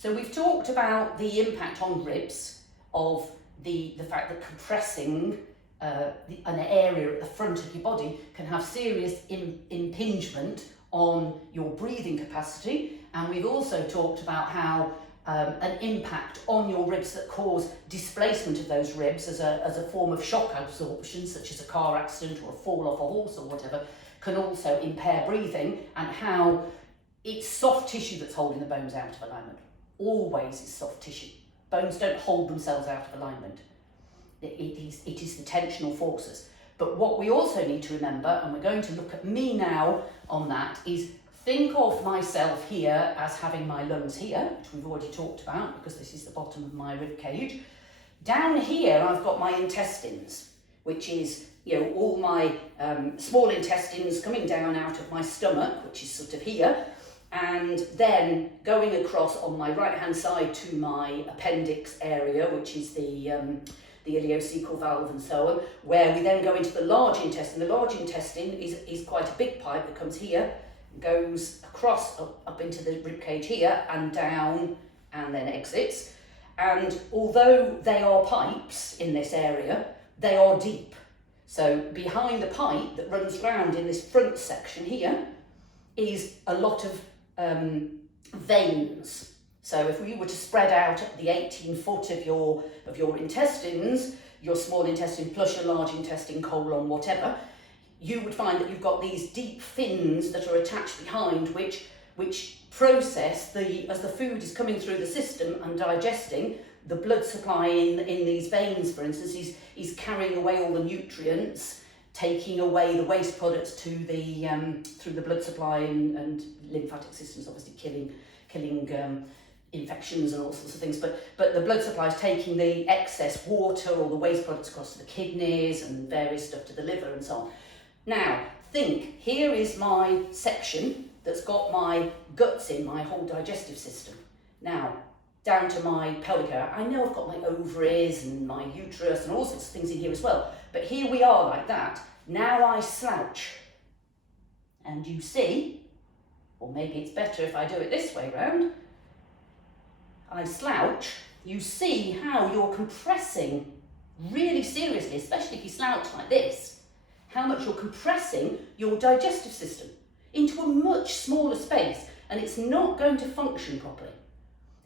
So we've talked about the impact on ribs of the fact that compressing an area at the front of your body can have serious impingement on your breathing capacity, and we've also talked about how an impact on your ribs that cause displacement of those ribs as a form of shock absorption, such as a car accident or a fall off a horse or whatever, can also impair breathing, and how it's soft tissue that's holding the bones out of alignment. Always is soft tissue. Bones don't hold themselves out of alignment. It is the tensional forces. But what we also need to remember, and we're going to look at me now on that, is think of myself here as having my lungs here, which we've already talked about because this is the bottom of my rib cage. Down here I've got my intestines, which is, you know, all my small intestines coming down out of my stomach, which is sort of here, and then going across on my right hand side to my appendix area, which is the ileocecal valve and so on, where we then go into the large intestine. The large intestine is quite a big pipe that comes here, goes across up into the rib cage here and down, and then exits. And although they are pipes in this area, they are deep. So behind the pipe that runs round in this front section here is a lot of veins. So if we were to spread out the 18 foot of your intestines, your small intestine plus your large intestine, colon, whatever, you would find that you've got these deep fins that are attached behind, which process as the food is coming through the system and digesting. The blood supply in these veins, for instance, is carrying away all the nutrients, taking away the waste products to the through the blood supply and lymphatic systems, obviously killing infections and all sorts of things. But the blood supply is taking the excess water or the waste products across to the kidneys and various stuff to the liver and so on. Now, think, here is my section that's got my guts in, my whole digestive system. Now, down to my pelvic area, I know I've got my ovaries and my uterus and all sorts of things in here as well. But here we are like that. Now I slouch. And you see, or maybe it's better if I do it this way round, I slouch, you see how you're compressing really seriously, especially if you slouch like this, how much you're compressing your digestive system into a much smaller space, and it's not going to function properly.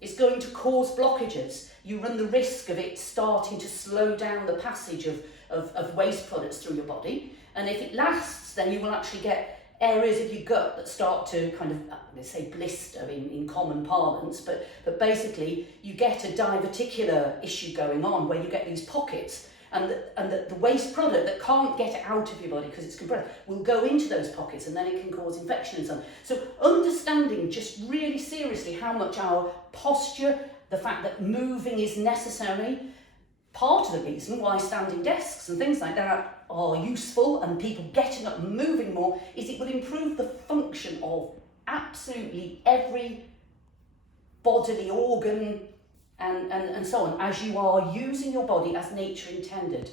It's going to cause blockages. You run the risk of it starting to slow down the passage of waste products through your body, and if it lasts, then you will actually get areas of your gut that start to kind of, let's say blister in common parlance, but basically you get a diverticular issue going on where you get these pockets, and the waste product that can't get out of your body because it's compressed will go into those pockets, and then it can cause infection and so on. So understanding just really seriously how much our posture, the fact that moving is necessary, part of the reason why standing desks and things like that are useful and people getting up and moving more is it will improve the function of absolutely every bodily organ and so on, as you are using your body as nature intended.